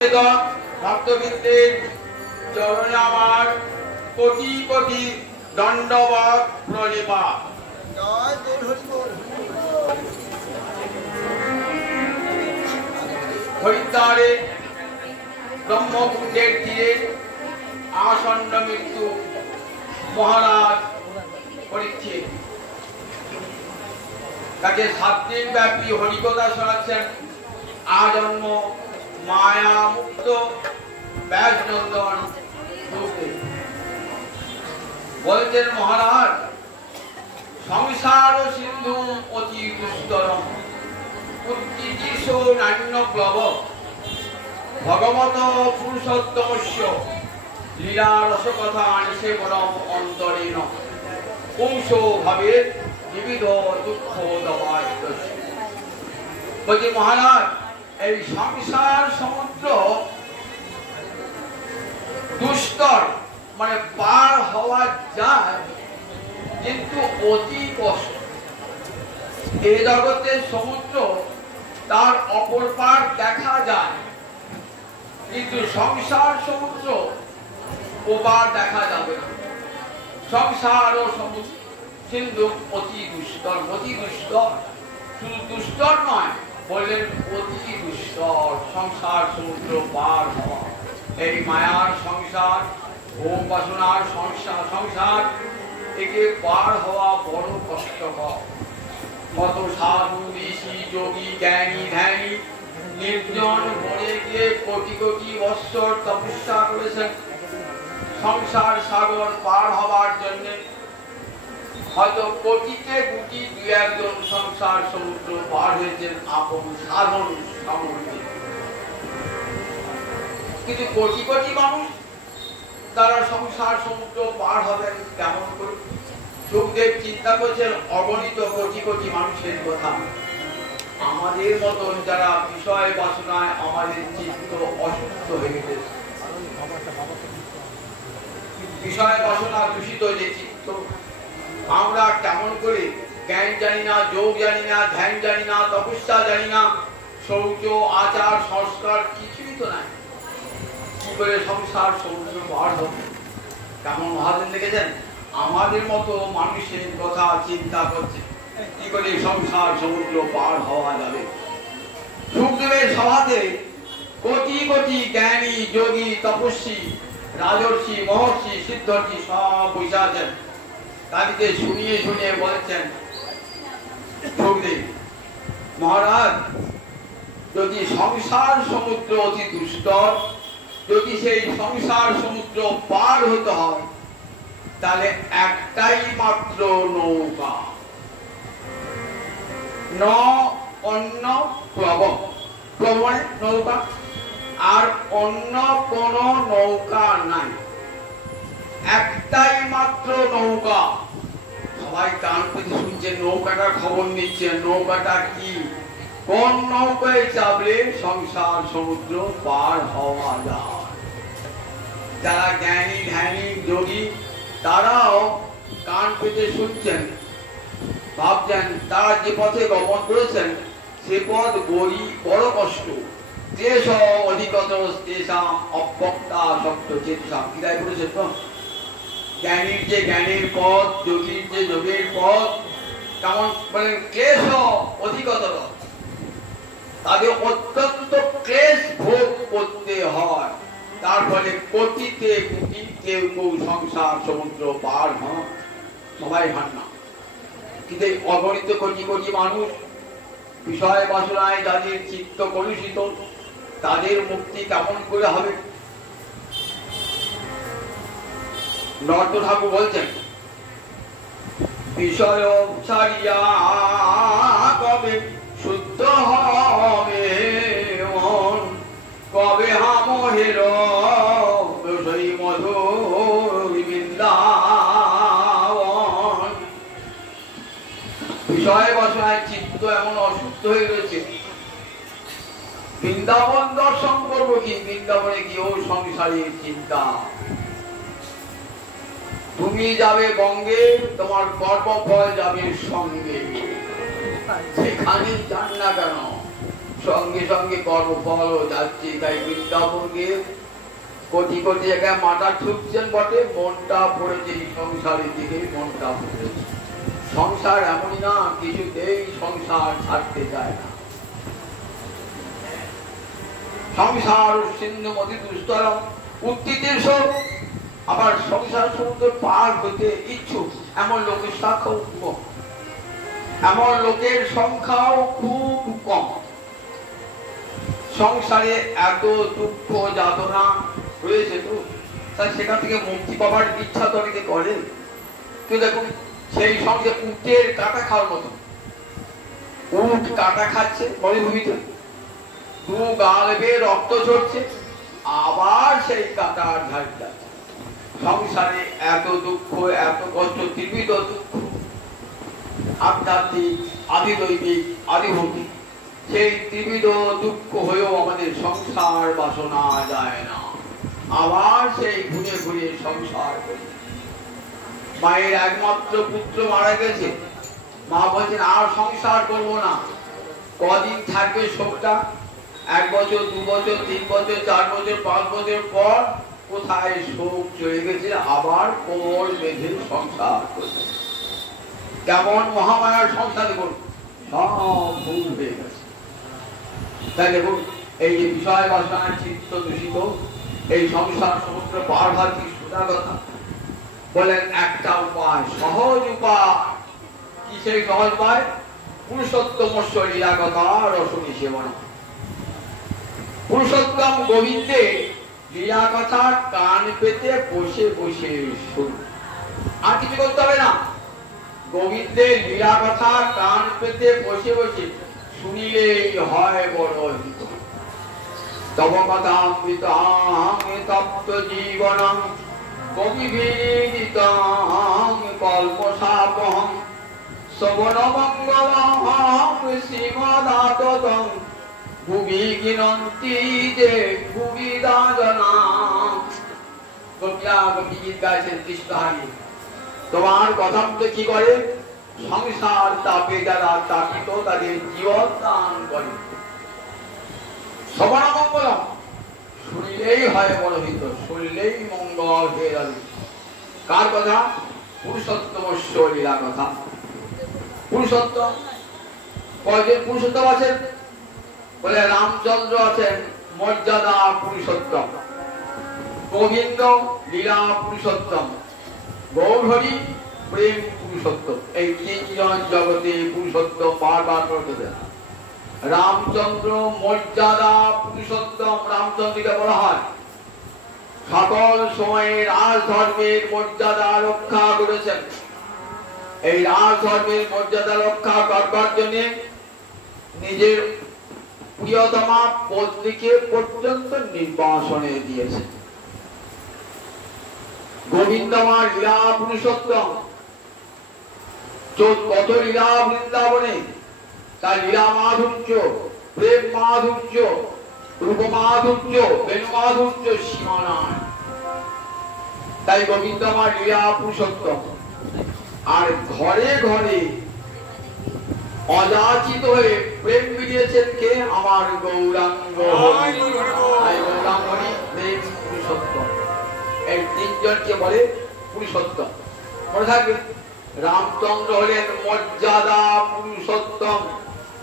ভক্তবৃন্দের চরণে আমার কোটি কোটি দণ্ডবত প্রণিপাত। হরিদ্বারে ব্রহ্মকুণ্ডের তীরে আসন্ন মৃত্যু মহারাজ পরীক্ষিত তাকে 7 দিন ব্যাপী হরিকথা শোনাচ্ছেন। আজন্ম মায়া মুক্ত ব্যাসনন্দন বলছেন, মহারাজ সংসার সিন্ধু অতি দুস্তরম উত্তিতিশ নান্যপ্লব ভগবত পুরুষোত্তমস্য লীলা রসকথা আনিসে বরম অন্তরেণ পুংসো ভাবে বিবিধ দুঃখ দবায়স্য। বলছি মহারাজ, এই সংসার সমুদ্র দুস্তর মানে পার হওয়া যায়, কিন্তু অতি কষ্ট। এই জগতের সমুদ্র তার অপর পার দেখা যায়, কিন্তু সংসার সমুদ্র ওপার দেখা যাবে না। সংসার ও সমুদ্র সিন্ধু অতি দুস্তর, অতি দুস্তর, শুধু দুস্তর নয়, বললেন অতি দুস্তর। সংসার সমুদ্র পার হওয়া, এই মায়ার সংসার, ভোগ বাসনার সংসার, একে পার হওয়া বড় কষ্টকর। কত সাধু ঋষি যোগী জ্ঞানী ধ্যানী নির্জন বনে গিয়ে কোটি কোটি বৎসর তপস্যা করেছেন সংসার সাগর পার হবার জন্য। হয়তো কোটিতে কোটি 2-1 জন সংসার সমুদ্র পার হয়েছেন আপন সাধন সামর্থ্যে, কিন্তু কোটি কোটি মানুষ তারা সংসার সমুদ্র পার হবেন কেমন করে? সুখদেব চিন্তা করছেন অগণিত কোটি কোটি মানুষের কথা। আমাদের মতন যারা বিষয় বাসনায় আমাদের চিত্ত অসুস্থ হয়ে গেছে, বিষয় বাসনা দূষিত যে চিত্ত, আমরা কেমন করে জ্ঞান জানি না, যোগ জানি না, ধ্যান জানি না, তপস্যা জানি না, শৌচ আচার সংস্কার কিছুই তো নাই, কি করে সংসার সমুদ্র পার হবে? কেমন মহাজন দেখেছেন আমাদের মতো মানুষের কথা চিন্তা করছে, কি করে সংসার সমুদ্র পার হওয়া যাবে। সুখদেবের সভাতে কোটি কোটি জ্ঞানী যোগী তপস্বী রাজর্ষি মহর্ষি সিদ্ধর্ষি সব বসে আছেন। তাদেরকে শুনিয়ে শুনিয়ে বলেছেন, সুখদেব মহারাজ, যদি সংসার সমুদ্র অতি দুস্তর, যদি সেই সংসার সমুদ্র পার হতে হয়, তাহলে একটাই মাত্র নৌকা, অন্য প্লব, প্লব মানে নৌকা, আর অন্য কোন নৌকা নাই, একটাই মাত্র নৌকা। সবাই কান পেতে শুনছেন, নৌকাটার খবর নিচ্ছেন, নৌকাটা কি, কোন নৌকায় চাপলে সংসার সমুদ্র পার হওয়া যায়। যারা জ্ঞানী ধ্যানী যোগী তারাও কান পেতে শুনছেন, ভাবছেন তারা যে পথে গমন করেছেন সে পথ বড় কষ্ট। ক্লেশ অধিকতর তেষাং অব্যক্তা শক্ত চেতসাং, গীতায় বলেছেন তো, জ্ঞানীর যে জ্ঞানের পথ, যোগীর যে যোগের পথ, কেমন বলেন ক্লেশ অধিকতর, তাদের অত্যন্ত ক্লেশ ভোগ করতে হয়। তার ফলে কোটিতে কোটি কেউ কেউ সংসার সমুদ্র পার হন, সবাই হন না। কিন্তু এই অগণিত কোটি কোটি মানুষ বিষয় বাসনায় যাদের চিত্ত কলুষিত, তাদের মুক্তি কেমন করে হবে? নর্ত ঠাকুর বলছেন, বিষয় ছাড়িয়া কবে শুদ্ধ হবে মন, কবে হামহের মধুর বৃন্দাবন। বিষয় বাসনায় চিত্ত এমন অসুস্থ হয়ে রয়েছে, বৃন্দাবন দর্শন করবো কি, বৃন্দাবনে গিয়েও সংসারের চিন্তা। তুমি যাবে গঙ্গে, তোমার কর্মফল যাবে সঙ্গে, সেখানেই যান না কেন সঙ্গে সঙ্গে কর্মফল যাচ্ছে। তাই বৃন্দাবন গিয়ে কোটি কোটি জায়গায় মাথা ঠুকছেন বটে, মনটা পড়েছে এই সংসারের দিকে, মনটা পড়েছে। সংসার এমনই না, কিছুতেই সংসার ছাড়তে চায় না। সংসার সিন্ধু মতি দুস্তরম উত্তীতের সব, আবার সংসার সমুদ্র পার হতে ইচ্ছুক এমন লোকের সংখ্যাও কম, এমন লোকের সংখ্যাও খুব কম। সংসারে এত দুঃখ যাতনা রয়েছে, তো তাই সেখান থেকে মুক্তি পাবার ইচ্ছা তো অনেকে করে। কিন্তু দেখুন সেই সঙ্গে উটের কাটা খাওয়ার মতো, উট কাটা খাচ্ছে মরুভূমিতে, দু গাল বেয়ে রক্ত ঝরছে, আবার সেই কাটা ঝাড় যাচ্ছে। সংসারে এত দুঃখ, এত কষ্ট, ত্রিবিধ দুঃখ, আধ্যাত্মিক, আদিদৈবিক, আদিভৌতিক, সেই ত্রিবিধ দুঃখ হয়েও আমাদের সংসার বাসনা যায় না, আবার সেই ঘুরে ঘুরে সংসার করি। মায়ের একমাত্র পুত্র মারা গেছে, মা বলছেন আর সংসার করবো না। কদিন থাকবে শোকটা? 1 বছর, 2 বছর, 3 বছর, 4 বছর, 5 বছর পর কোথায় শোক চলে গেছে, আবার কোমর বেঁধে সংসার করছে। কেমন মহামায়ার সংসার দেখুন, সব ভুল হয়ে গেছে। তাই দেখুন এই যে বিষয় বাসনায় চিত্ত দূষিত, এই সংসার সমুদ্র পার হওয়ার কি সোজা কথা? বলেন একটা উপায়, সহজ উপায়। কি সেই সহজ উপায়? পুরুষোত্তম লীলা কথা রসনী সেবন। পুরুষোত্তম গোবিন্দের লীলা কথা কান পেতে বসে বসে শুনুন, আর কিছু করতে হবে না। গোবিন্দের লীলা কথা কান পেতে বসে বসে শুনিলেই হয় বড় হিত। তব কথামৃতাং তপ্ত জীবনং কবিভিদিতাং কল্পসাপহং শ্রবণমঙ্গলহং শ্রীমদাততং ভুবি গিনন্তি যে ভুবিদাজনা। গোপিয়া গোপী গীত গাইছেন কৃষ্ণহারি। তোমার কথা মতো কি করে? সংসার তাপে যারা তাপিত তাদের জীবন দান করে। শ্রবণমঙ্গলম, শুনিলেই হয় বড় হিত, শুনলেই মঙ্গল হয়ে যাবে। কার কথা? পুরুষোত্তম লীলা কথা। পুরুষোত্তম কয়জন পুরুষোত্তম আছেন? বলে রামচন্দ্র আছেন মর্যাদা পুরুষোত্তম, গোবিন্দ লীলা পুরুষোত্তম, গৌরহরি প্রেম পুরুষোত্তম। এই 3 জন জগতে পুরুষোত্তম বারবার করতে দেন। রামচন্দ্র মর্যাদা পুরুষোত্তম। রামচন্দ্রকে বলা হয় সকল সময়ে রাজধর্মের মর্যাদা রক্ষা করেছেন। এই রাজধর্মের মর্যাদা রক্ষা করবার জন্য নিজের প্রিয়তমা পত্নীকে পর্যন্ত নির্বাসনে দিয়েছেন। গোবিন্দমা লীলা পুরুষোত্তম, কত লীলা বৃন্দাবনে, তার লীলা মাধুর্য, প্রেম মাধুর্য, রূপ মাধুর্য, বেণু মাধুর্য সীমানায়। তাই গোবিন্দমা লীলা পুরুষোত্তম। আর ঘরে ঘরে অযাচিত হয়ে প্রেম মিলিয়েছেন কে? আমার গৌরাঙ্গ গৌরাঙ্গী প্রেম পুরুষোত্তম। এই 3 জনকে বলে পুরুষোত্তম। মনে থাকবে, রামচন্দ্র হলেন মর্যাদা পুরুষোত্তম,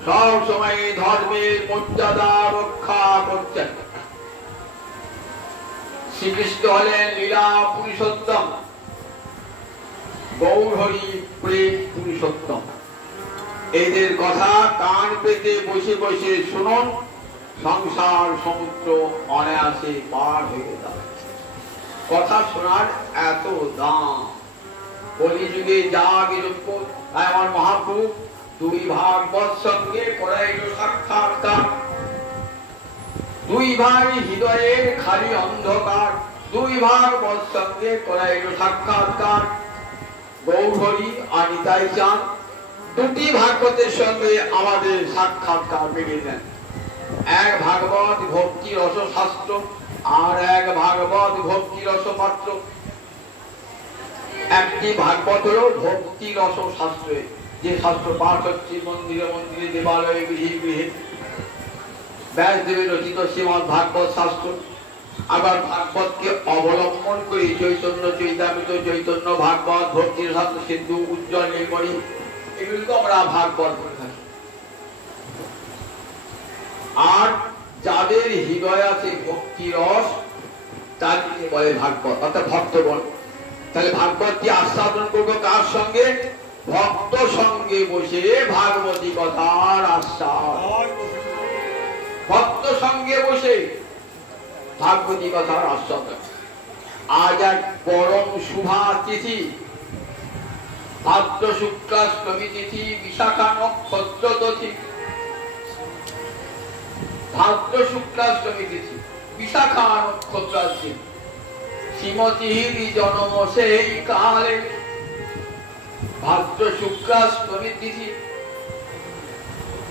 সব সময় ধর্মের মর্যাদা রক্ষা করছেন। শ্রীকৃষ্ণ হলেন লীলা পুরুষোত্তম, গৌরহরি প্রেম পুরুষোত্তম। এদের কথা কান পেতে বসে বসে শুনুন, সংসার সমুদ্র অনায়াসে পার হয়ে যাবে। কথা শোনার এত দাম। কলিযুগে যা বিরক্ত। তাই আমার মহাপ্রভু 2 ভাগবত সঙ্গে করাইল সাক্ষাৎকার। 2 ভাই হৃদয়ের খালি অন্ধকার, 2 ভাগবত সঙ্গে করাইল সাক্ষাৎকার। গৌরহরি আর নিতাই চাঁদ 2টি ভাগবতের সঙ্গে আমাদের সাক্ষাৎকার মিলিয়ে দেন। 1 ভাগবত ভক্তি রস শাস্ত্র, আর 1 ভাগবত ভক্তি রস পাত্র। একটি ভাগবত হল ভক্তি রস শাস্ত্রে, যে শাস্ত্র পাঠ হচ্ছে মন্দিরে মন্দিরে, দেবালয়ে গৃহে গৃহে। ব্যাসদেবের রচিত শ্রীমদ্ ভাগবত শাস্ত্র, আবার ভাগবতকে অবলম্বন করে চৈতন্য চৈতামৃত, চৈতন্য ভাগবত, ভক্তি শাস্ত্র সিন্ধু, উজ্জ্বল নীলমণি, এগুলো আমরা ভাগবত করে থাকি। আর যাদের হৃদয় আছে ভক্তি রস, তাদেরকে বলে ভাগবত, অর্থাৎ ভক্তগণ। তাহলে ভাগবত কি আস্বাদন করবো কার সঙ্গে? ভক্ত সঙ্গে বসে ভাগবতী কথার আস্বাদ, ভক্ত সঙ্গে বসে ভাগবতী কথার আস্বাদ। আজ এক পরম শুভা তিথি, ভাদ্র শুক্লাষ্টমী তিথি, বিশাখা নক্ষত্র তিথি। ভাদ্র শুক্লাষ্টমী তিথি, বিশাখা নক্ষত্র আছে। শ্রীমতীর জন্ম সেই কালে, ভাদ্র শুক্লাষ্টমী তিথি,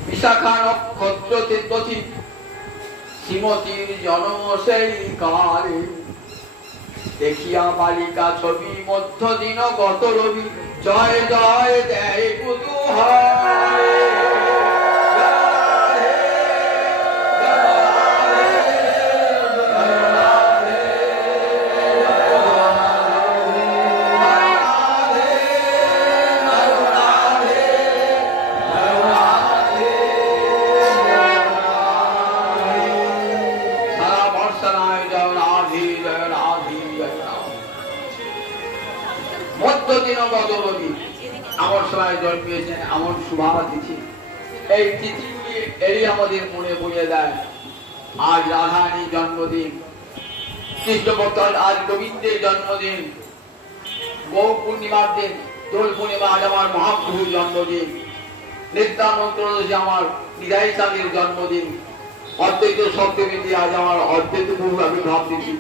বিশাখা নক্ষত্র তিথি, শ্রীমতীর জন্ম সেই কালে। দেখিয়া বালিকা ছবি, মধ্য দিন গত রবি, জয় জয় দেয় কুতূহল। আমার সময় জন্মিয়েছেন এমন শুভা তিথি। এই তিথিগুলি এরই আমাদের মনে বইয়ে দেয় আজ রাধারানীর জন্মদিন, কৃষ্ণ ভক্ত আজ গোবিন্দের জন্মদিন, গৌ পূর্ণিমার দিন, দোল পূর্ণিমা আজ আমার মহাপ্রভুর জন্মদিন, নিত্যানন্দ আমার নিদাই স্বামীর জন্মদিন, অদ্বৈত সপ্তমী আজ আমার অদ্বৈত প্রভু আবির্ভাব তিথি।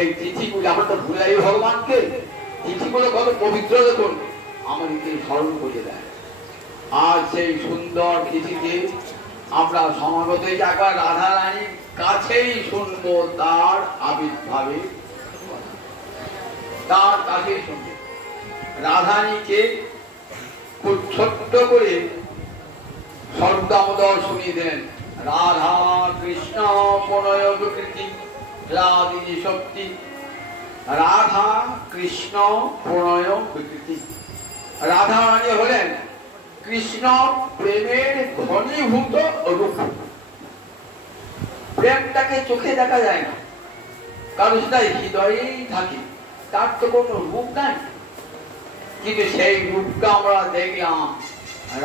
এই তিথিগুলি আমরা তো ভুলাই ভগবানকে, তিথিগুলো কত পবিত্র দেখুন, আমাদেরকে স্মরণ করে দেয়। আজ সেই সুন্দর তিথিতে আমরা সমাগত একবার রাধারানীর কাছেই শুনবো তার আবির্ভাবে, তার কাছেই শুনবো। রাধারানীকে খুব ছোট্ট করে সর্বদামোদর শুনিয়ে দিলেন। রাধা কৃষ্ণ প্রণয় বিকৃতি লাদিনী শক্তি, রাধা কৃষ্ণ প্রণয় বিকৃতি। রাধারানী হলেন কৃষ্ণ প্রেমের ঘনীভূত রূপ। প্রেমটাকে চোখে দেখা যায় না, কারণ সেটা হৃদয়েই থাকে, তার তো কোনো রূপ নাই। কিন্তু সেই রূপটা আমরা দেখলাম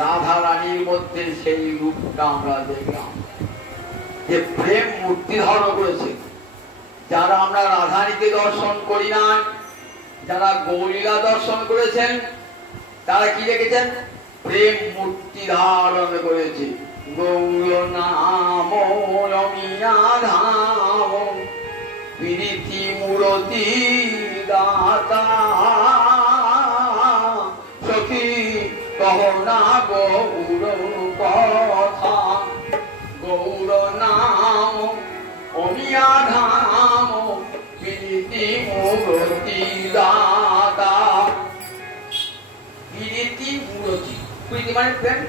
রাধারানীর মধ্যে, সেই রূপটা আমরা দেখলাম যে প্রেম মূর্তি ধারণ করেছে। যারা আমরা রাধারানীকে দর্শন করি না, যারা গৌরীলা দর্শন করেছেন, তারা কি দেখেছেন? প্রেম মূর্তি ধারণ করেছে। গৌর নাম রমিয়া ধাম, প্রীতি মূরতি দাতা, সখী কহনা গৌর কথা। গৌর নাম অমিয়া ধাম, প্রীতি মূরতি দাতা। প্রীতি মূরতি, প্রীতি মানে প্রেম,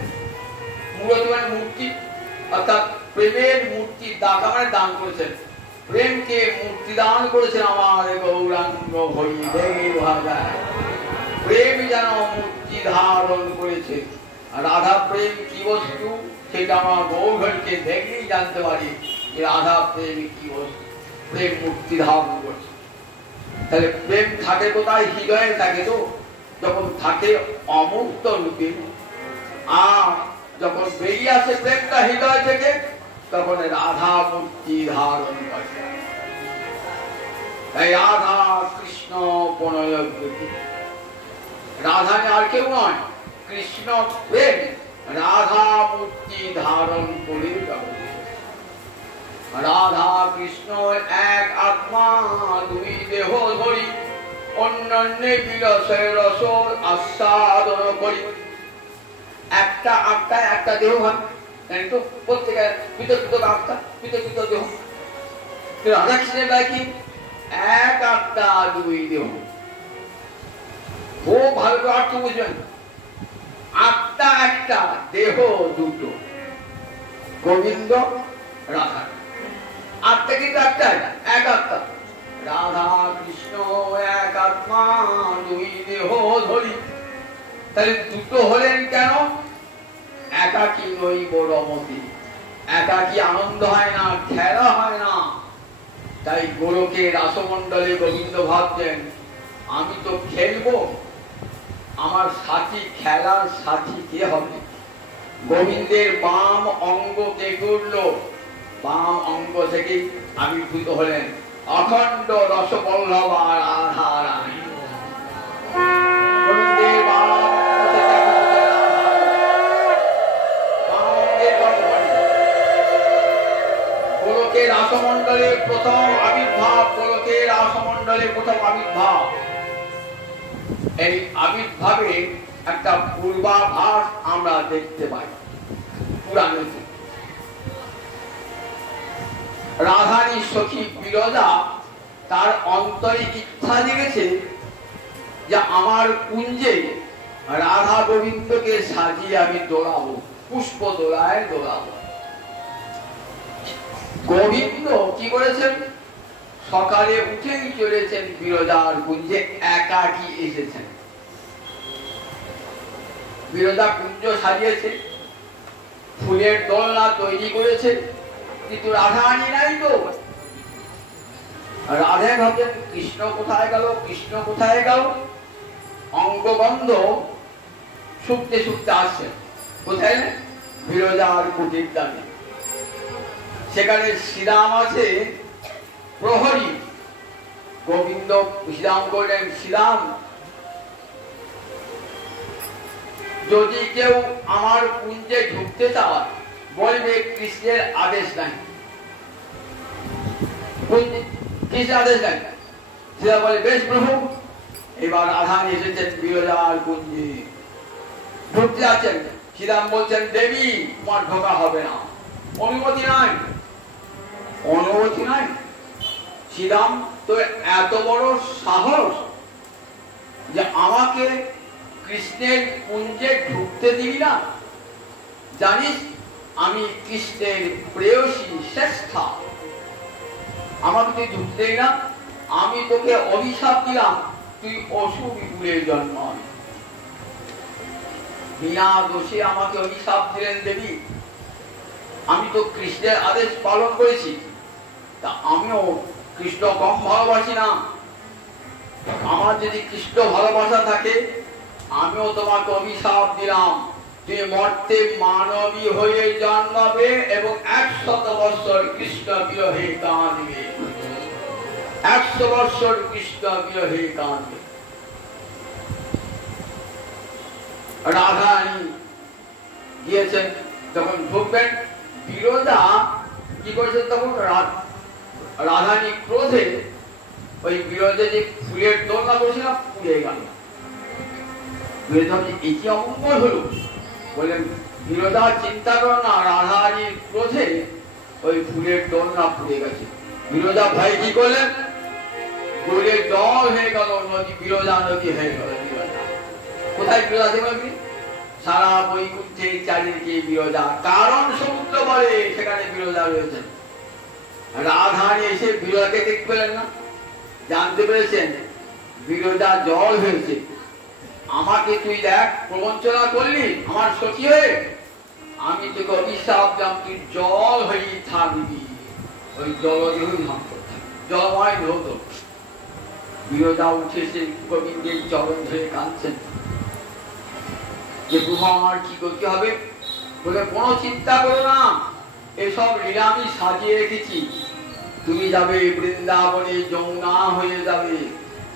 মূরতি মানে মূর্তি, অর্থাৎ প্রেমের মূর্তি দাতা মানে দান করেছেন। প্রেমকে মূর্তি দান করেছেন আমার গৌরাঙ্গ হইলে ভাজায়। প্রেম যেন মূর্তি ধারণ করেছে। রাধা প্রেম কি বস্তু সেটা আমরা গৌরকে দেখলেই জানতে পারি যে রাধা প্রেম কি বস্তু। প্রেম মূর্তি ধারণ করছে। তাহলে প্রেম থাকে কোথায়? হৃদয়ে থাকে। তো যখন থাকে অমুক্ত রূপে, আর যখন বেরিয়ে আসে প্রেমটা হৃদয় থেকে, তখন রাধা মূর্তি ধারণ করে। তাই রাধা কৃষ্ণ প্রণয় বিকৃতি। রাধা আর কেউ নয়, কৃষ্ণ প্রেম রাধা মূর্তি ধারণ করে জগতে। রাধা কৃষ্ণ এক আত্মা, দুই দেহ ধরি, অন্যান্য বিরসের রস আস্বাদন করি। একটা আত্মা, একটা দেহ হয়, তো প্রত্যেকের পৃথক পৃথক আত্মা, পৃথক পৃথক দেহ। রাধা কৃষ্ণের বেলা কি? এক আত্মা দুই দেহ। খুব ভালো করে অর্থ বুঝবেন। আত্মা একটা, দেহ দুটো। গোবিন্দ রাধা। আত্মা কিন্তু একটাই, এক আত্মা। রাধা কৃষ্ণ এক আত্মা, দুই দেহ ধরি। তাহলে দুটো হলেন কেন? একাকী নইব রমতি, একাকী আনন্দ হয় না, খেলা হয় না। তাই গোলকে রাসমণ্ডলে গোবিন্দ ভাবছেন, আমি তো খেলবো, আমার সাথী, খেলার সাথী কে হবে? গোবিন্দের বাম অঙ্গ কে করল? বাম অঙ্গ থেকে আবির্ভূত হলেন অখণ্ড রসবল্লভ রাধা রানী। গোবিন্দের বাম অঙ্গ থেকে গোলকের রাসমণ্ডলে প্রথম আবির্ভাব, গোলকের রাসমণ্ডলে প্রথম আবির্ভাব। এই আবির্ভাবে একটা পূর্বাভাস আমরা দেখতে পাই পুরাণে। রাধারী সখী বিরজা তার অন্তরে ইচ্ছা জেগেছে যে আমার কুঞ্জে রাধা গোবিন্দকে সাজিয়ে আমি দোলাবো, পুষ্প দোলায় দোলাবো। গোবিন্দ কি করেছেন? সকালে উঠেই চলেছেন বিরজার কুঞ্জে, একাকী এসেছেন। বিরজা কুঞ্জ সাজিয়েছে, ফুলের দোলনা তৈরি করেছে, কিন্তু রাধা আনি নাই তো। রাধা ভাবছেন কৃষ্ণ কোথায় গেল, কৃষ্ণ কোথায় গেল। অঙ্গবন্ধ শুকতে শুকতে আসছেন কোথায়? বিরজার কুটির দানে। সেখানে শ্রীরাম আছে প্রহরী। গোবিন্দ শ্রীরাম করলেন, শ্রীরাম যদি কেউ আমার কুঞ্জে ঢুকতে চায় বলবে কৃষ্ণের আদেশ নাই, কৃষ্ণের আদেশ নাই। শ্রীরাম বলে, বেশ প্রভু। এবার রাধা এসেছেন বিরজার কুঞ্জে, ঢুকতে যাচ্ছেন। শ্রীরাম বলছেন, দেবী তোমার ঢোকা হবে না, অনুমতি নাই, অনুমতি নাই। শ্রীরাম তো এত বড় সাহস যে আমাকে কৃষ্ণের কুঞ্জে ঢুকতে দিবি না? জানিস আমি কৃষ্ণের প্রেয়সী শ্রেষ্ঠা, আমাকে তুই ঢুকতে দিবি না? আমি তোকে অভিশাপ দিলাম, তুই অসুর বিপুলের জন্ম হবি। বিনা দোষে আমাকে অভিশাপ দিলেন দেবী। আমি তো কৃষ্ণের আদেশ পালন করেছি, তা আমিও কৃষ্ণ কম ভালোবাসি না। আমার যদি কৃষ্ণ ভালোবাসা থাকে, আমিও তোমাকে অভিশাপ দিলাম, তুমি মর্তে মানবী হয়ে জন্মাবে এবং 100 বৎসর কৃষ্ণ বিরহে কাঁদবে, 100 বৎসর কৃষ্ণ বিরহে কাঁদবে। রাধারানী গিয়েছেন, যখন ঢুকবেন বিরজা কি করেছেন? তখন রাধারানী ক্রোধে ওই বিরজা যে ফুলের দোলনা বসেছিলাম পুড়ে গেল। বিরজা কি অমঙ্গল হলো? বললেন বিরজা চিন্তা করো না, রাধারানীর ক্রোধে ওই ফুলের দোলনা পুড়ে গেছে। বিরজা ভাই কি করলেন? গোলে জল হয়ে গেল নদী, বিরজা নদী হয়ে গেল। বিরজা কোথায়? বিরজা দেবী সারা বৈকুণ্ঠে চারিদিকে বিরজা, কারণ সমুদ্র বলে সেখানে বিরজা রয়েছেন। রাধারানী এসে বিরজাকে দেখতে পেলেন না, জানতে পেরেছেন বিরজা জল হয়েছে। আমাকে তুই দেখ প্রবঞ্চনা করলি আমার সখী হয়ে, আমি তোকে অভিশাপ দিলাম তুই জল হয়ে থাকবি, ওই জলদেহ ধাম করতে, জলময় হতো। বিরজা উঠেছে গোবিন্দের চরণ ধরে কাঁদছেন যে প্রভু আমার কি করতে হবে? বলে কোনো চিন্তা করো না, এসব লীলা আমি সাজিয়ে রেখেছি। তুমি যাবে বৃন্দাবনে, যমুনা হয়ে যাবে,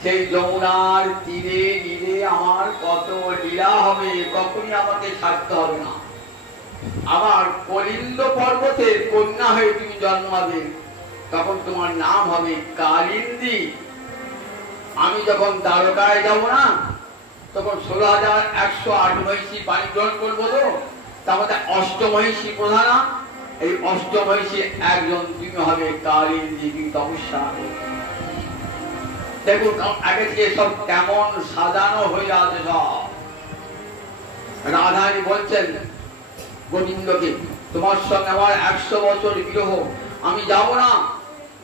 সেই যমুনার তীরে তীরে আমার কত লীলা হবে, কখনই আমাকে ছাড়তে হবে না। আবার কলিন্দ পর্বতের কন্যা হয়ে তুমি জন্মাবে, তখন তোমার নাম হবে কালিন্দী। আমি যখন দ্বারকায় যাব না, তখন 16,108 মহিষী পানি গ্রহণ করবো, তো তার মধ্যে অষ্টমহিষী প্রধানা, এই অষ্টমহিষীর একজন তুমি হবে কালিন্দী, তপস্যা। দেখুন আগে থেকে সব কেমন সাজানো হয়ে আছে সব। রাধারানী বলছেন গোবিন্দকে, তোমার সঙ্গে আমার 100 বছর বিরহ, আমি যাব না।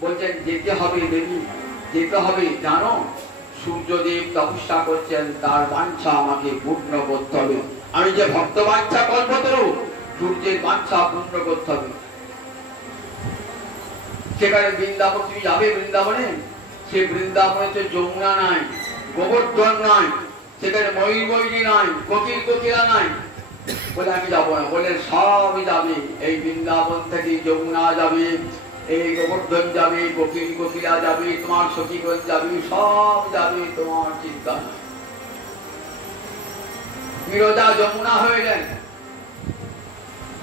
বলছেন যেতে হবে দেবী, যেতে হবে। জানো সূর্যদেব তপস্যা করছেন, তার বাঞ্ছা আমাকে পূর্ণ করতে হবে। আমি যে ভক্ত বাঞ্ছা কল্পতরু, সূর্যের বাঞ্ছা পূর্ণ করতে হবে। সেখানে বৃন্দাবন, তুমি যাবে বৃন্দাবনে, সে বৃন্দাবনে তো যমুনা নাই, গোবর্ধন নাই, সেখানে ময়ূর ময়ূরী নাই, কোকিল কোকিলা নাই। বলে আমি যাবো না। বলে সবই যাবে, এই বৃন্দাবন থেকে যমুনা যাবে, এই গোবর্ধন যাবে, কোকিল কোকিলা যাবে, তোমার সখীগণ যাবে, সব যাবে, তোমার চিন্তা নাই। বিরোধা যমুনা হয়ে গেল।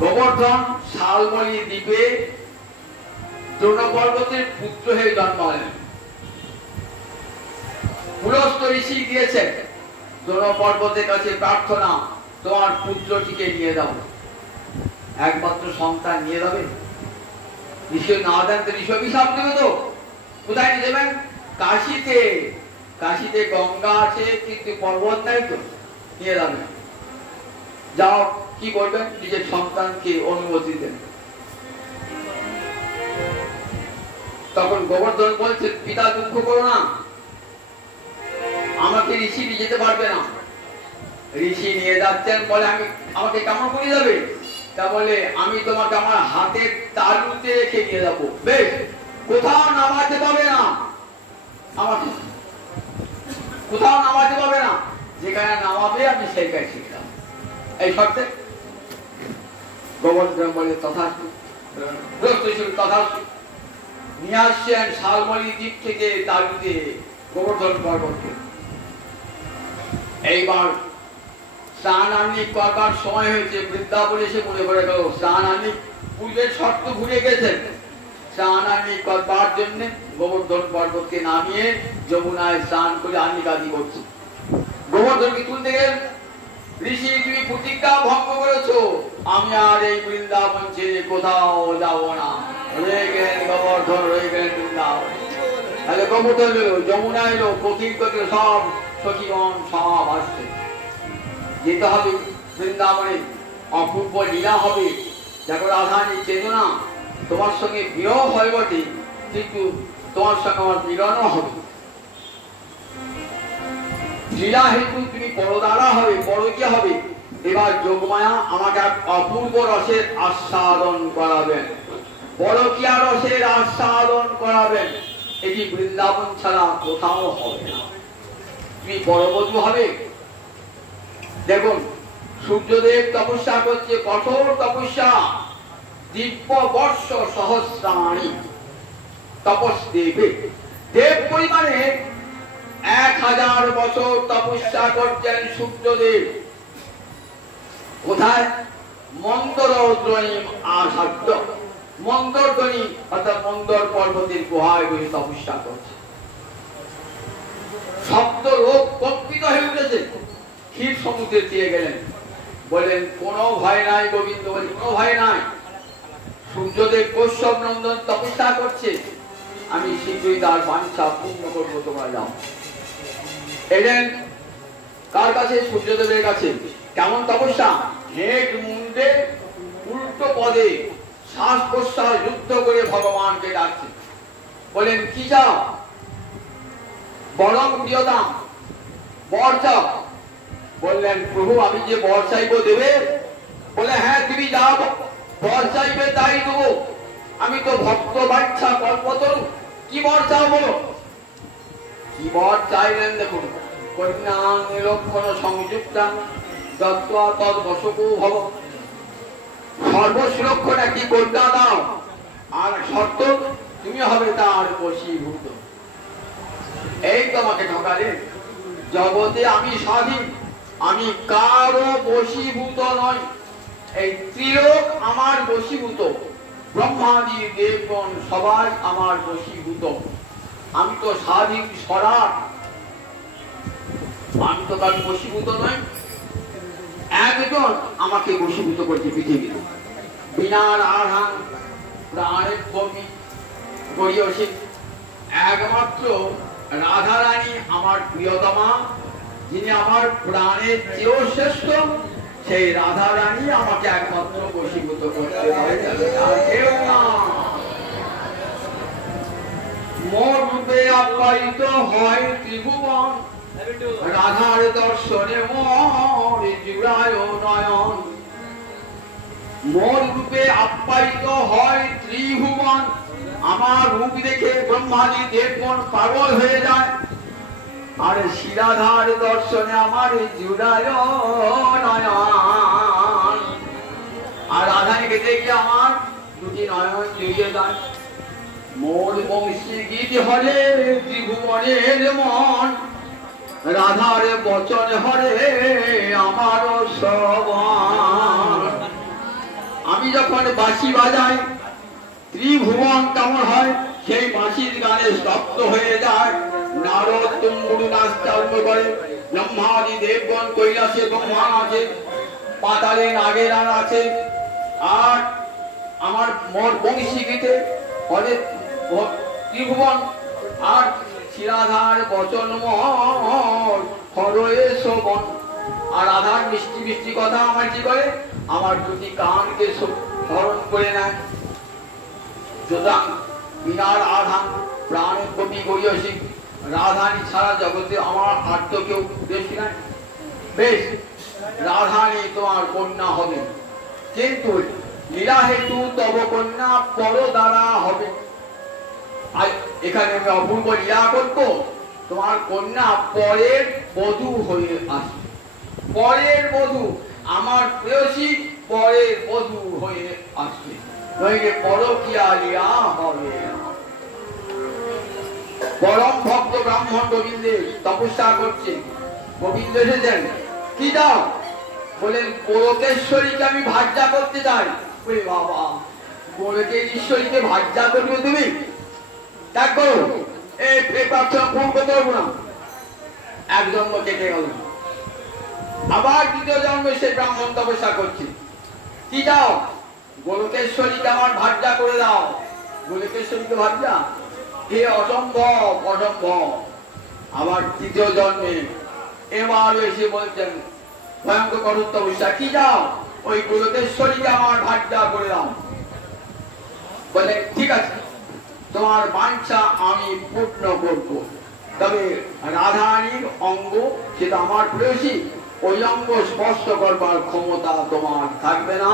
গোবর্ধন শালমণি দ্বীপে দ্রোণ পর্বতের পুত্র হয়ে জন্মালেন। পুলস্ত ঋষি দিয়েছেন দ্রোণ পর্বতের কাছে প্রার্থনা, তোমার পুত্রটিকে নিয়ে দাও। একমাত্র সন্তান নিয়ে যাবে, ঋষি না দেন তো ঋষি অভিশাপ দেবে তো। কোথায় নিয়ে যাবেন? কাশীতে। কাশীতে গঙ্গা আছে কিন্তু পর্বত নাই তো, নিয়ে যাবেন। যাও, কি করবেন? নিজের সন্তানকে অনুমতি দেন। তখন গোবর্ধন বলছে, পিতা দুঃখ করো না, আমাকে ঋষি নিয়ে যেতে পারবে না। ঋষি নিয়ে যাচ্ছেন, বলে আমি, আমাকে কেমন করে যাবে? তা বলে আমি তোমাকে আমার হাতের তালুতে রেখে নিয়ে যাবো। বেশ, কোথাও নামাতে পাবে না, আমাকে কোথাও নামাতে পাবে না, যেখানে নামাবে আমি সেইখানে শিখলাম, এই শর্তে। গোবর্ধন বলে তথাস্তু, তথাস্তু। নিয়ে আসছেন শালমণি দ্বীপ থেকে তালুতে গোবর্ধন পর্বতকে। এইবার স্নানানি করবার সময় হয়েছে, বৃন্দাবনে এসে মনে পড়ে গেল স্নানানি পূর্বের শর্ত ভুলে গেছেন। স্নানানি করবার জন্য গোবর্ধন পর্বতকে নামিয়ে যমুনায় স্নান করে আনিকাদি করছে। গোবর্ধনকে তুলতে গেলেন, ঋষি তুমি প্রতিজ্ঞা ভঙ্গ করেছো, আমি আর এই বৃন্দাবন ছেড়ে কোথাও যাব না। রয়ে গেলেন গোবর্ধন, রয়ে গেলেন বৃন্দাবন। তাহলে গোবর্ধন এলো, যমুনা এলো, কোকিল কোকিল সব সখীগণ সব আসছে। যেতে হবে বৃন্দাবনে, অপূর্ব লীলা হবে। দেখো রাধারানী চেনো না, তোমার সঙ্গে বিরহ হয় বটে, কিন্তু তোমার সঙ্গে আমার মিলনও হবে। লীলা হেতু তুমি পরদারা হবে, পরকীয়া হবে। এবার যোগমায়া আমাকে এক অপূর্ব রসের আস্বাদন করাবেন, পরকীয়া রসের আস্বাদন করাবেন। এটি বৃন্দাবন ছাড়া কোথাও হবে না। তুমি পরবধূ হবে। দেখুন, সূর্যদেব তপস্যা করছে, কঠোর তপস্যা, দিব্য বর্ষ সহস্রাণী তপস্দেবে। দেব পরিমাণে 1000 বছর তপস্যা করছেন সূর্যদেব। কোথায়? মন্দরদ্বয়ী আসাধ্য, মন্দরদ্বয়ী অর্থাৎ মন্দর পর্বতের গুহায় বসে তপস্যা করছে। সপ্ত লোক কম্পিত হয়ে উঠেছে। ক্ষীর সমুদ্রে দিয়ে গেলেন, বললেন কোনো ভয় নাই গোবিন্দ, বলে কোনো ভয় নাই। সূর্যদেব কৌশব নন্দন তপস্যা করছে, আমি শীঘ্রই তার বাঞ্ছা পূর্ণ করবো, তোমরা যাও। এলেন কার কাছে? সূর্যদেবের কাছে। কেমন তপস্যা? হেড মুন্ডে উল্টো পদে শ্বাস প্রশ্বাস যুদ্ধ করে ভগবানকে ডাকছে। বলেন কি চাও? বরং প্রিয়তাম, বর চাও। বললেন প্রভু আমি যে বর চাইবো দেবে? বলে হ্যাঁ তুমি যাও, বর চাইবে তাই দেবো। আমি তো ভক্ত বাচ্চা কল্পতরু, কি বর চাও বলো? কি বর চাইলেন? দেখুন, কন্যা নিরক্ষণ সংযুক্তা দত্ত্বা তদ বশকো ভব। সর্বসুরক্ষণ একটি কন্যা দাও, আর শর্ত তুমি হবে তার বশীভূত। এই তোমাকে ঠকালে। জগতে আমি স্বাধীন, আমি কারো বশীভূত নয়। এই ত্রিলোক আমার বশীভূত, ব্রহ্মাদি দেবগণ সবাই আমার বশীভূত। আমি তো স্বাধীন স্বরাট, আমি তো কারো বশীভূত নয়। একজন আমাকে বশীভূত করছে পৃথিবীতে। বিনার আধান প্রাণের কবি গড়িয়েছে। একমাত্র রাধারানী আমার প্রিয়তমা, যিনি আমার প্রাণের চেয়েও শ্রেষ্ঠ, সেই রাধা রানী আমাকে একমাত্র বশীভূত করতে পারে, আর কেউ না। মোর রূপে আপ্যায়িত হয় ত্রিভুবন, রাধার দর্শনে মোর জুড়ায় নয়ন। মোর রূপে আপ্যায়িত হয় ত্রিভুবন, আমার রূপ দেখে ব্রহ্মাদি দেবগণ পাগল হয়ে যায়। আর শিরাধার দর্শনে আমার জুড়ায় নয়ন, আর রাধাকে দেখে আমার দুটি নয়ন জুড়িয়ে যায়। মোর বংশী গীত হলে ত্রিভুবনের মন, রাধার বচন হরে আমার শ্রবণ। আমি যখন বাঁশি বাজাই ত্রিভুবন কেমন হয়, সেই বাঁশির গানে স্তব্ধ হয়ে যায়। নারদ তুম্বুরু নাচতে আরম্ভ করে, ব্রহ্মাদি দেবগণ কৈলাসে ব্রহ্মা আছে, পাতালে নাগেরা আছে। আর আমার মোর বংশী গীতে হলে ত্রিভুবন, আর শিরাধার বচন মোর হরয়ে শ্রবণ। আর রাধার মিষ্টি মিষ্টি কথা আমার কি করে, আমার দুটি কানকে স্মরণ করে নেয়। সুতরাং বিনার আধান প্রাণ কবি গরিয়সী, রাধানী ছাড়া জগতে আমার আর তো কেউ বেশি নাই। বেশ, রাধানী তোমার কন্যা হবে, কিন্তু লীলা হেতু তব কন্যা পর দ্বারা হবে। আর এখানে আমি অপূর্ব লীলা করবো, তোমার কন্যা পরের বধূ হয়ে আসবে। পরের বধূ, আমার প্রেয়সী পরের বধূ হয়ে আসবে, নইলে পরকীয়া লীলা হবে। পরম ভক্ত ব্রাহ্মণ গোবিন্দের তপস্যা করছে। গোবিন্দ এসেছেন, কি দাও? বলেন গোলকেশ্বরীকে আমি ভাজ্যা করতে চাই। বলে বাবা, গোলকেশ্বরীকে ভাজ্যা করবে তুমি? ত্যাগ করো, এই প্রার্থনা পূরণ করতে পারবো না। এক জন্ম কেটে গেল, আবার দ্বিতীয় জন্মে সে ব্রাহ্মণ তপস্যা করছে। কি দাও? গোলকেশ্বরীকে আমার ভাজ্যা করে দাও। গোলকেশ্বরীকে ভাজ্যা, এ অসম্ভব, অসম্ভব। আবার তৃতীয় জন্মে এবার এসে বলছেন ভয়ঙ্কর কঠোর তপস্যা, কি দাও? ওই গোলকেশ্বরীকে আমার ভাজ্যা করে দাও। বলে ঠিক আছে, তোমার বাঞ্ছা আমি পূর্ণ করব, তবে রাধারানীর অঙ্গ সেটা আমার প্রেয়সী, ওই অঙ্গ স্পর্শ করবার ক্ষমতা তোমার থাকবে না।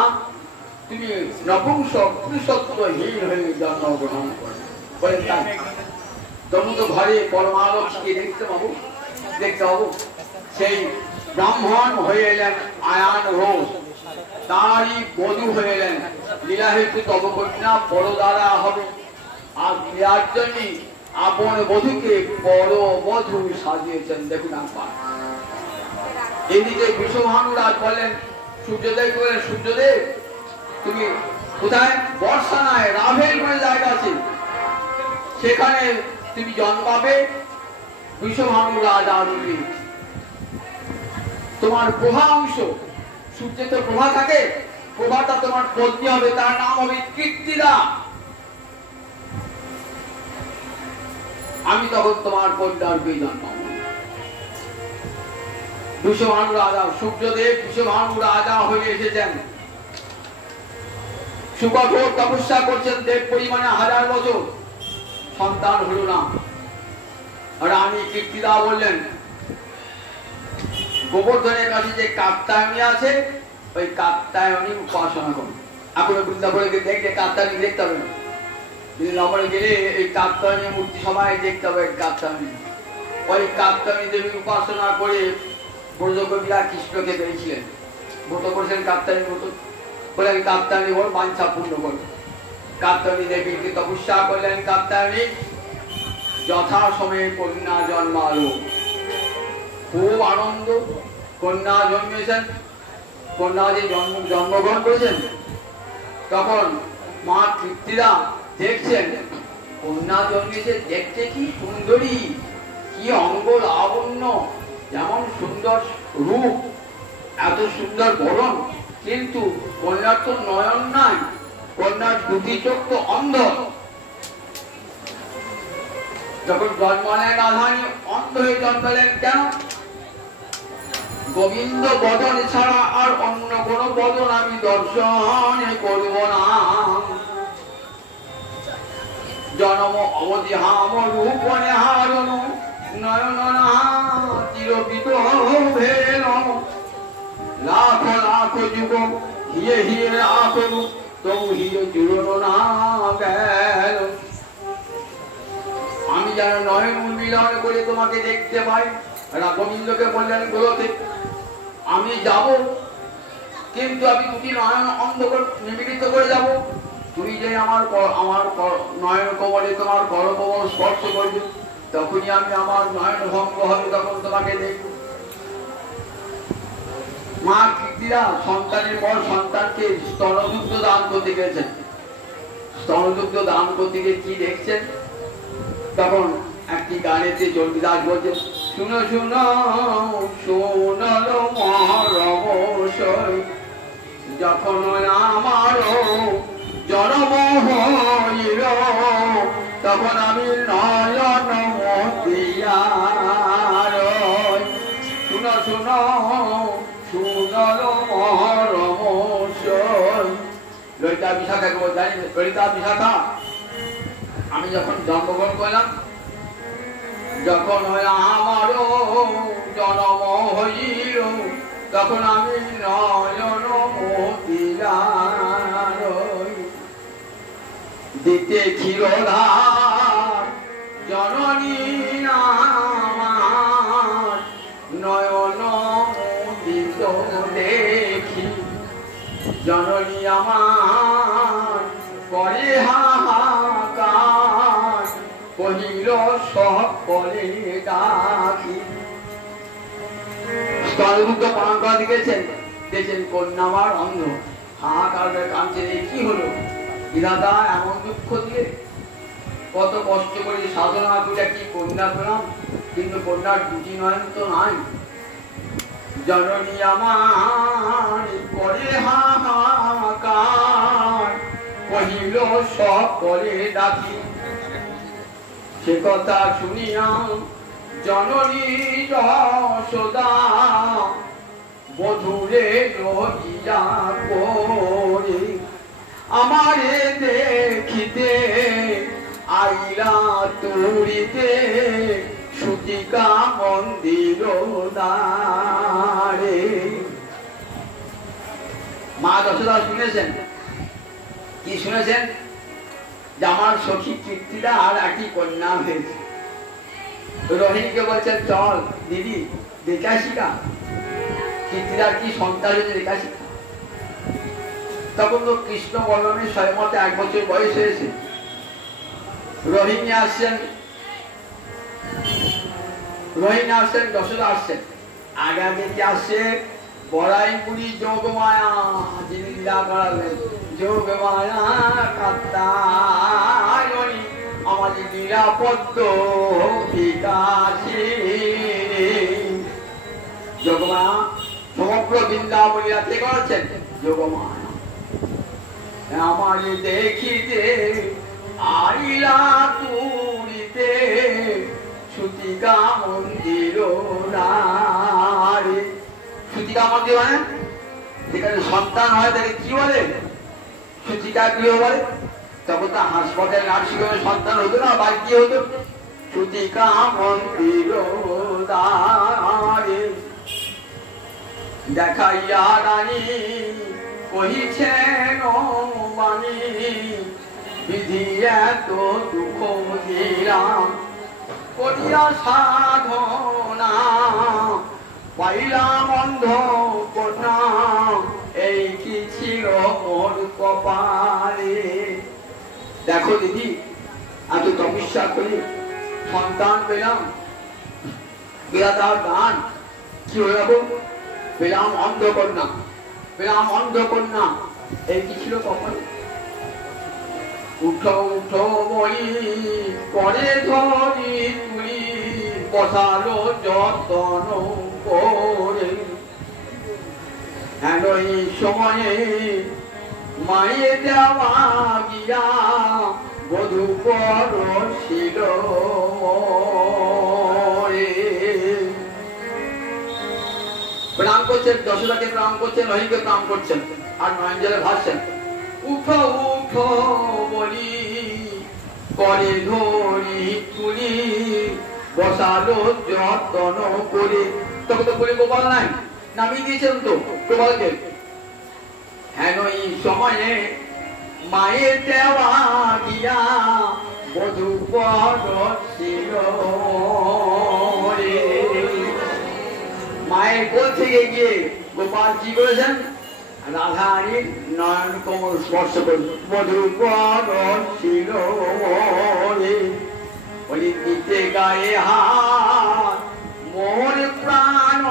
তুমি নপুংসক পুরুষত্বহীন হয়ে জন্মগ্রহণ করবে। বলেন তাই? তবু তো ঘরে পরমালক্ষ্মীকে দেখতে পাবো, দেখতে পাবো। সেই ব্রাহ্মণ হয়ে এলেন আয়ান ঘোষ, তারই বধূ হয়ে এলেন লীলা হেতু তব কন্যা পর দ্বারা হবে। আর লীলার জন্য আপন বধূকে পর বধূ সাজিয়েছেন। দেখুন আপনার এদিকে বিশ্বভানুরাজ বলেন সূর্যদেব, বলেন সূর্যদেব তুমি কোথায়? বর্ষা নাই, রাভেল বলে জায়গা আছে, সেখানে তুমি জন্মাবে। বিশ্বভানুরাজ আরবি, তোমার প্রভা অংশ, সূর্যে তো প্রভা থাকে, প্রভাটা তোমার পত্নী হবে, তার নাম হবে কীর্তিদা। আমি তখন তোমার কন্যার জন্মাবো। বিশ্বভানু রাজা সূর্যদেব বিশ্বভানু রাজা হয়ে এসেছেন, সুকঠোর তপস্যা করছেন দেব পরিমাণে 1000 বছর, সন্তান হলো না। রানী কীর্তিদা বললেন গোবর্ধনের কাছে যে কাত্যায়নী আছে, ওই কাত্যায়নী উপাসনা করুন। এখন বৃন্দাবনে দেখলে কাত্যায়নী দেখতে হবে না, বৃন্দাবনে গেলে এই কাত্যায়নী মূর্তি সবাই দেখতে হবে। কাত্যায়নী, ওই কাত্যায়নী দেবীর উপাসনা করে ব্রজকবিরা কৃষ্ণকে পেয়েছিলেন, ব্রত করেছেন কাত্যায়নী ব্রত। বলে আমি কাত্যায়নী ওর বাঞ্ছা পূর্ণ করবো। কাত্যায়নী দেবীকে তপস্যা করলেন। কাত্যায়নী যথা সময়ে কন্যা জন্মালো, খুব আনন্দ। কন্যা জন্মেছেন, কন্যা যে জন্মগ্রহণ করেছেন, তখন মা কীর্তিদা দেখছেন কন্যা জন্মেছে, দেখতে কি সুন্দরী, কি অঙ্গ লাবণ্য, যেমন সুন্দর রূপ, এত সুন্দর বরণ, কিন্তু কন্যার তো নয়ন নাই, কন্যার দুটি চোখ তো অন্ধ। যখন জন্মালেন রাধারানী অন্ধ হয়ে জন্মালেন কেন? গোবিন্দ বদন ছাড়া আর অন্য কোন বদন আমি দর্শন করব না। জনম অবধি হাম রূপ হারণ নয়ন চিরপিত ভেল লাখ লাখ যুগ হিয়ে হিয়ে রাখল তবু হিয়ে জুড়ল না গেল। আমি যেন নয়ন উন্মিলন করে তোমাকে দেখতে পাই। গোবিন্দকে বললেন গোলকে আমি যাব, কিন্তু আমি দুটি নয়ন অন্ধ নিমিলিত করে যাব। তুমি যে আমার নয়ন কমলে তোমার করকমল স্পর্শ করবে, তখনই আমি আমার নয়ন ভঙ্গ হবে, তখন তোমাকে দেখব। মা কীর্তিরা সন্তানের পর সন্তানকে স্তনদুগ্ধ দান করতে গেছেন। স্তনদুগ্ধ দান করতে গিয়ে কি দেখছেন, তখন একটি গানেতে চণ্ডীদাস বলছে শুনো শুনো শোনল মরমশয় যখন আমার জন্ম হইল তখন আমি নয়ন মতিয়ার। শুনো শুনো শুনল মরমশয়। ললিতা বিশাখাকে বলতে ললিতা বিশাখা, আমি যখন জন্মগ্রহণ করলাম, যখন আমার জন্ম হইল তখন আমি নয়ন মতিয়ার। দিতে ক্ষীরধার জননী আমার নয়ন মুদিত দেখি, জননী আমার করে হাহাকার কহিল সকলে ডাকি। স্তনদুগ্ধ পান করা দেখেছেন, দেখছেন কন্যা আমার অন্ধ, হাহাকার কাঁদছে, কি হলো বিধাতা এমন দুঃখ দিয়ে, কত কষ্ট করে সাধনা করে কি কন্যা পেলাম, কিন্তু কন্যার দুটি নয়ন তো নাই। জননী আমার করে হাহাকার কহিল সকলে ডাকি। সে কথা শুনিয়া জননী যশোদা বধূরে লইয়া করে আমারে দেখিতে আইলা তুরিতে সুতিকা মন্দির দ্বারে। মা যশোদা শুনেছেন, কি শুনেছেন, যে আমার সখী কীর্তিদা আর একটি কন্যা হয়েছে। রোহিণীকে বলছেন চল দিদি দেখে আসি না, কীর্তিদার কি সন্তান হয়েছে দেখে আসি। তখন তো কৃষ্ণ বলরামের স্বয়ংমতে 1 বছর বয়স হয়েছে। রোহিণী আসছেন, যশোদা আসছেন, আগে আগে কি আসছে বড়াইপুরি যোগমায়া, যিনি লীলা করালেন যোগমায়া কাত্তায়নী আমাদের নিরাপদ বিকাশী। যোগমায়া সমগ্র বৃন্দাবনী রাতে করেছেন, যোগমায়া আমার দেখিতে আইলা তুরিতে সুতিকা মন্দির নারে। সুতিকা মন্দির মানে যেখানে সন্তান হয় তাকে কি বলে, সুতিকা গৃহ বলে। তখন তো হাসপাতালে নার্সিংহোমে সন্তান হতো না, বাড়ি কি হতো, সুতিকা মন্দির দ্বারে। দেখাইয়া রানী কহিছেন বাণী বিধি এত দুঃখ দিলাম করিয়া সাধনা পাইলাম অন্ধ কন্যা, এই কি ছিল মোর কপালে। দেখো দিদি এত তপস্যা করি সন্তান পেলাম, বিধাতার দান কি হয়ে যাবো, পেলাম অন্ধ কন্যা, পেলাম অন্ধ কন্যা, এই কি ছিল কপালে। উঠো উঠো বলি করে ধরি তুলি বসালো যতন করে, হেন এই সময়ে মায়ে দেওয়া গিয়া বধূ পরশিল করছেন, যশোদাকে প্রণাম করছেন, রহিমকে প্রণাম করছেন, আর নয়ন জলে ভাসছেন। উঠো উঠো বলি করে ধরি তুলি বসালো যতন করে। তখন তো বলে গোপাল নাই, নামিয়ে দিয়েছেন তো গোপালকে। হেন এই সময়ে মায়ের দেওয়া গিয়া বধূ ছিল। মায়ের কোল থেকে গিয়ে গোপাল কি করেছেন? রাধারানীর নয়ন কোমল স্পর্শ করে বধূ ছিল। বলি দিতে গায়ে হাত মোর প্রাণ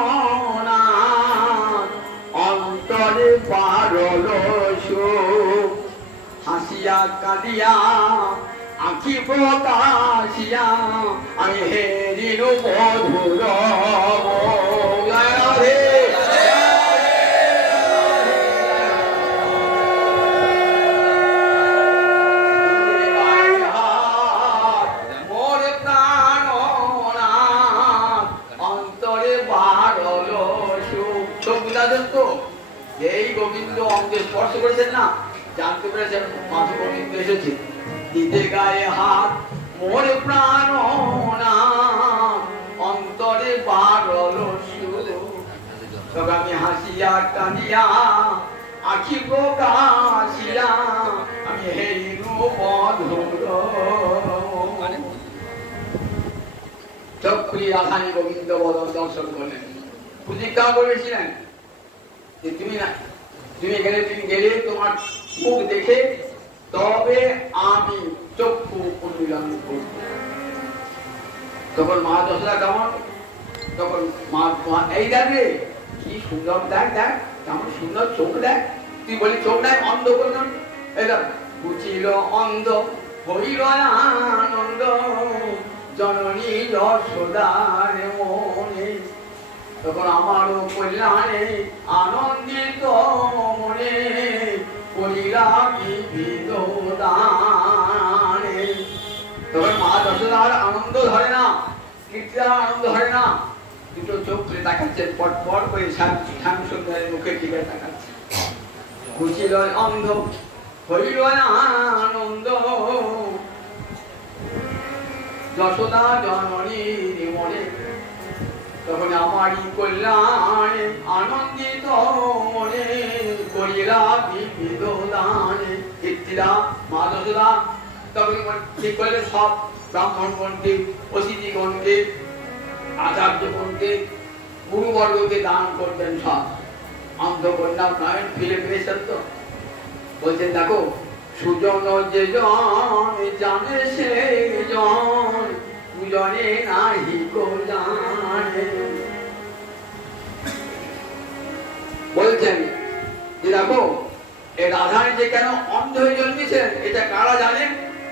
অন্তরে পারল সুখ। হাসিয়া কাঁদিয়া আঁখি প্রকাশিয়া আমি হেরিল বধূর। এই গোবিন্দ অঙ্গে স্পর্শ করেছেন না, জানতে পেরেছেন মাধব গোবিন্দ এসেছে। দিতে গায়ে হাত মোর প্রাণ অন্তরে বারল সুখ। তবে আমি হাসিয়া কাঁদিয়া আখি প্রকাশিয়া আমি হেরিনু বধূর। চোখ খুলি রাধানী গোবিন্দ বদন দর্শন করলেন। প্রতিজ্ঞা করেছিলেন যে তুমি না, তুমি গেলে তোমার মুখ দেখে তবে আমি চক্ষু উন্মিলন করব। তখন মা যশোদা কেমন, তখন মা এই দেখবে কি সুন্দর, দেখ দেখ কেমন সুন্দর চোখ, দেখ। তুই বলি চোখ দেখ, অন্ধ করলাম। এটা বুঝিল অন্ধ হইল আনন্দ জননী যশোদার মনে। তখন আমারও কল্যাণে আনন্দিত মনে করিলা বিবিধ দানে। তখন মা যশোদার আনন্দ ধরে না, কীর্তিদার আনন্দ ধরে না, দুটো চোখ খুলে তাকাচ্ছে, পটপট করে শ্যাম সুন্দরের মুখের দিকে তাকাচ্ছে। ঘুচিল অন্ধ হইল আনন্দ যশোদা জননীর মনে। তখন আমারই কল্যাণে আনন্দিত মনে করিলা বিবিধ দানে। কীর্তিদা মা যশোদা তখন ঠিক করলে সব ব্রাহ্মণগণকে, অতিথিগণকে, আচার্যগণকে, গুরুবর্গকে দান করবেন সব। অন্ধকন্যা নয়ন ফিরে পেয়েছেন তো, বলছেন দেখো সুজন যে জন জানে সে জন পূজনে নাহি কো জানে। বলছেন যে দেখো এই রাধারানী যে কেন অন্ধ হয়ে জন্মেছেন এটা কারা জানেন?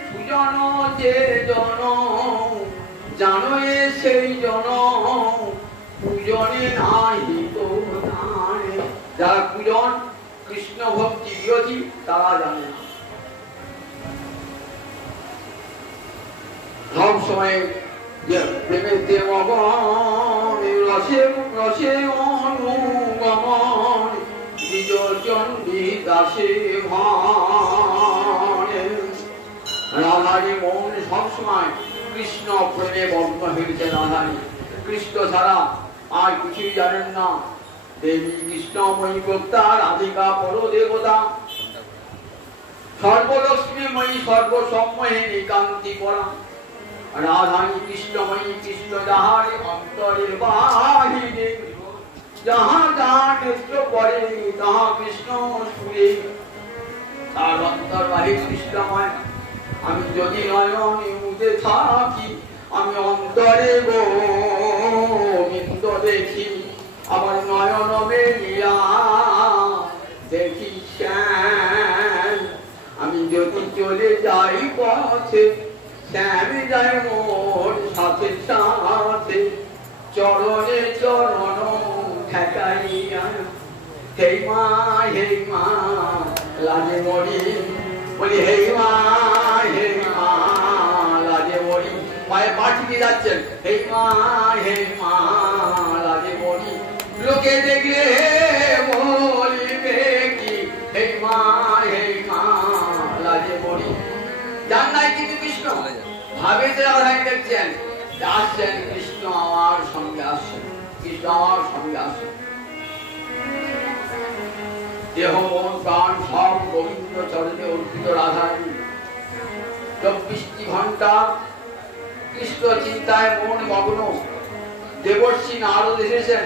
সুজন যে জন জানো সেই জন পূজনে নাহি কো জানে। যারা পূজন কৃষ্ণ ভক্তি বিরোধী তারা জানে না। সব সময় প্রেমেতে মগন রসে রসে অনুগমন নিজ চণ্ডী দাসে ভানে। রাধারী মন সবসময় কৃষ্ণ প্রেমে মগ্ন হয়েছে। রাধারী কৃষ্ণ ছাড়া আর কিছুই জানেন না। দেবী কৃষ্ণময়ী প্রত্যা রাধিকা পর দেবতা সর্বলক্ষ্মীময়ী সর্বসম্ময়ে নিকান্তি পরা। রাধারী কৃষ্ণময়ী কৃষ্ণ যাহারে অন্তরে বাহিরে যাহা যাহা নেত্র পরে তাহা কৃষ্ণ সুরে। তার অন্তর বাহির কৃষ্ণময়। আমি যদি নয়নে মুদে থাকি আমি অন্তরে গোবিন্দ দেখি। আবার নয়ন মেলিয়া দেখি শ্যাম। আমি যদি চলে যাই পথে শ্যাম যায় মোর সাথে সাথে চরণে চরণ ঠেকাইয়া। হে মা লাগে মরি, বলি হে মা লাগে মরি। পায়ে পা টিকে যাচ্ছেন, হে মা লাগে মরি। লোকে কৃষ্ণকে দেখলে বলিবে কি হে মা লাজে মরি। জান নাই কিন্তু কৃষ্ণ ভাবে যে রাধাই দেখছেন, আসছেন কৃষ্ণ আমার সঙ্গে আসছেন, কৃষ্ণ আমার সঙ্গে আসছেন। দেহ মন প্রাণ সব গোবিন্দ চরণে অর্পিত রাধারানী। 24টি ঘন্টা কৃষ্ণ চিন্তায় মন মগ্ন। দেবর্ষি নারদ এসেছেন।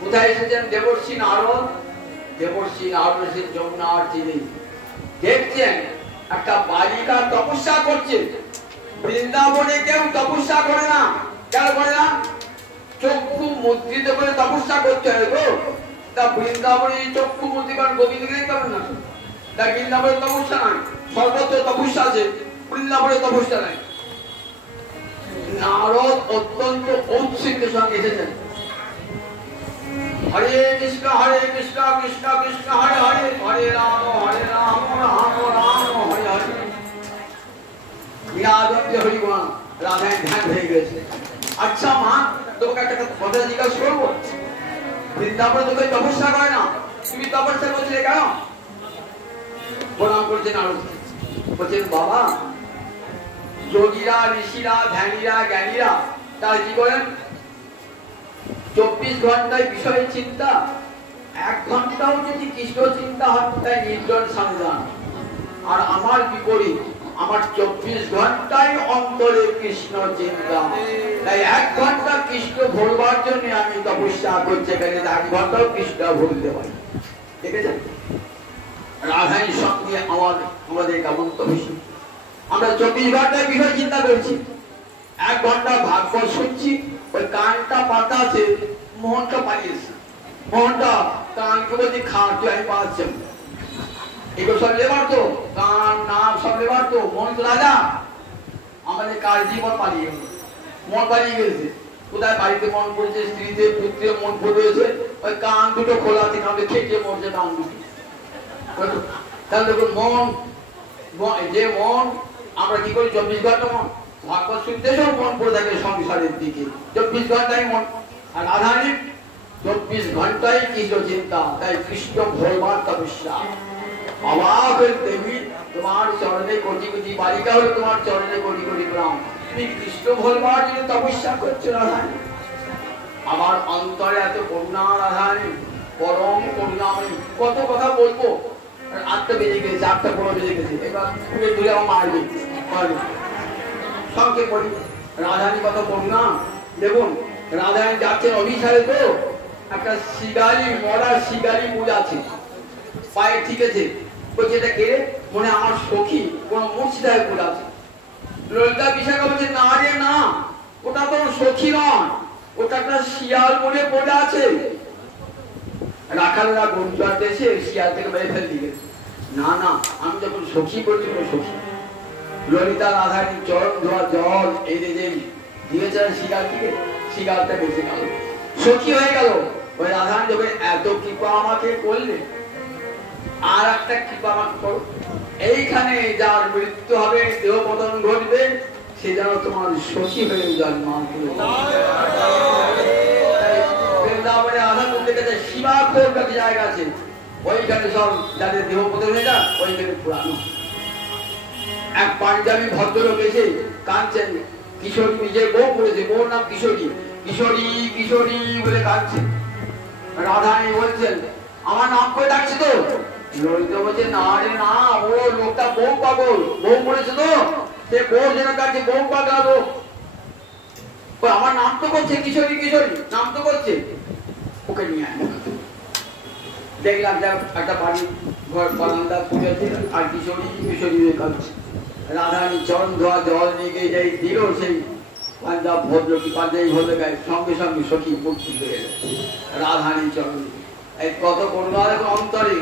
কোথায় এসেছেন দেবর্ষি নারদ? দেবর্ষি নারদ এসে যমুনার তীরে দেখছেন একটা বালিকা তপস্যা করছে। বৃন্দাবনে কেউ তপস্যা করে না। কেন করে না? চক্ষু মুদ্রিত করে তপস্যা করতে হয় গো। তা বৃন্দাবনে চক্ষু মুদ্রিত গোবিন্দকে করে না। তা বৃন্দাবনে তপস্যা নাই, সর্বত্র তপস্যা আছে, বৃন্দাবনে তপস্যা নাই। নারদ অত্যন্ত ঔৎসুক্যের সঙ্গে এসেছেন। হরে কৃষ্ণ কৃষ্ণ কৃষ্ণ হরে হরে, হরে রাম রাম রাম হরে হরে। বিরাজন্তে হরিগুণ রাধায় ধ্যান হয়ে গেছে। আচ্ছা মা, তোমাকে একটা কথা জিজ্ঞাসা করবো। বৃন্দাবনে তোকে তপস্যা করে না, তুমি তপস্যা করছিলে কেন? প্রণাম করছেন নারদ। বলছেন বাবা, যোগীরা ঋষিরা ধ্যানীরা জ্ঞানীরা তারা কি করেন? 24 ঘন্টায় বিষয় চিন্তা, 1 ঘন্টাও যদি কৃষ্ণ চিন্তা হয় তাই নির্জন সাধন। আর আমার বিপরীত, আমার 24 ঘন্টায় অন্তরে কৃষ্ণ চিন্তা। তাই 1 ঘন্টা কৃষ্ণ ভুলবার জন্য আমি তপস্যা করছি, কেন 1 ঘন্টাও কৃষ্ণ ভুলতে পারি। দেখেছেন রাধার সঙ্গে আমাদের কেমন তপস্যা। আমরা 24 ঘন্টায় বিষয় চিন্তা করছি, 1 ঘন্টা ভাগবত শুনছি, ওই কানটা পাতা আছে, মোহনটা পালিয়েছে। মোহনটা কানকে বলছি খাওয়াতে আমি পাচ্ছি। এগুলো সব লেবার তো, কান নাক সব লেবার তো, মন তো রাজা। আমাদের কার জীবন পালিয়ে গেল, মন পালিয়ে গেছে। কোথায় বাড়িতে মন পড়েছে, স্ত্রীতে পুত্রে মন পড়েছে, ওই কান দুটো খোলা থেকে আমাদের খেটে মরছে কান দুটো। তাহলে দেখুন মন, যে মন আমরা কি করি 24 ঘন্টা মন ভাগবত শুনতে সব মন পড়ে থাকে সংসারের দিকে। 24 ঘন্টায় মন। আর রাধারানীর 24 ঘন্টায় কৃষ্ণ চিন্তা। তাই কৃষ্ণ ভোলবার তপস্যা। অবাক দেবী, তোমার চরণে কোটি কোটি বালিকা হলে তোমার চরণে কোটি কোটি প্রণাম। তুমি কৃষ্ণ ভোলবার জন্য তপস্যা করছো রাধারানী। আমার অন্তরে এত করুণা রাধারানী, পরম করুণাময়ী। কত কথা বলবো, 8টা বেজে গেছে, 8:15 বেজে গেছে। এবার তুমি দূরে আমার মারবে। সঙ্গে বলি রাধারানী কত করুণা। দেখুন রাধারানী যাচ্ছেন অভিসারে, তো একটা শিগালি, মরা শিগালি মুজ আছে পায়ে, ঠিক আছে। বলছে এটা কে? মনে আমার সখী কোন মুর্শিদায় পড়ে আছে। ললিতা বিশাখা বলছে না রে না, ওটা তো সখী নয়, ওটা একটা শিয়াল মনে পড়ে আছে। রাখালেরা গরু এসে শিয়াল থেকে মেরে ফেলে দিয়ে গেছে। না না, আমি যখন সখী করছি সখী। ললিতা রাধারানী চরণ ধোয়া জল এই দিয়েছেন শিকার থেকে, শিকারটা বেঁচে গেল, সখী হয়ে গেল। ওই রাধারানী যখন এত কৃপা আমাকে করলে, আর একটা কৃপা আমাকে করো। এইখানে যার মৃত্যু হবে, দেহ পতন ঘটবে, সে যেন তোমার সখী হয়ে জন্মান্তর। বৃন্দাবনে আধা মন্দির কাছে সীমাখোর একটা জায়গা আছে, ওইখানে সব যাদের দেহ পতন হয়ে যায় ওইখানে পুরানো। এক পাঞ্জাবি ভদ্রলোক এসে কাঁদছেন, কিশোরী নিজের বউ পড়েছে, বউর নাম কিশোরী, কিশোরী কিশোরী বলে কাঁদছে। রাধারানী বলছেন আমার নাম করে ডাকছে তো? ললিতা বলছে না রে না, ও লোকটা বউ পাগল, বউ পড়েছে তো, সে বউর জন্য কাঁদছে, বউ পাগল। আমার নাম তো করছে কিশোরী কিশোরী, নাম তো করছে। ওকে নিয়ে আয়। দেখলাম একটা বাড়ি ঘর বারান্দা পুজো দিল, আর কিশোরী কিশোরী কাঁদছে। রাধারানী চরণ ধোয়া জল নিয়ে গিয়ে যাই দিল, সেই পাঞ্জাব ভদ্রকি পাঞ্জাবি ভদ্রকায় সঙ্গে সঙ্গে সখী মুক্তি হয়ে গেল রাধারানী চরণ। এই কত করুণা দেখুন অন্তরে,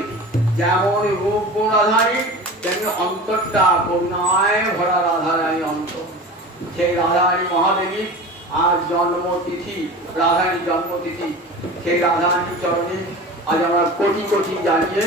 যেমন রূপ গুণ রাধারানী তেমনি অন্তরটা করুণায় ভরা রাধারানী অন্তর। সেই রাধারানী মহাদেবী আজ জন্মতিথি, রাধারানী জন্মতিথি। সেই রাধারানী চরণে আজ আমরা কোটি কোটি জানিয়ে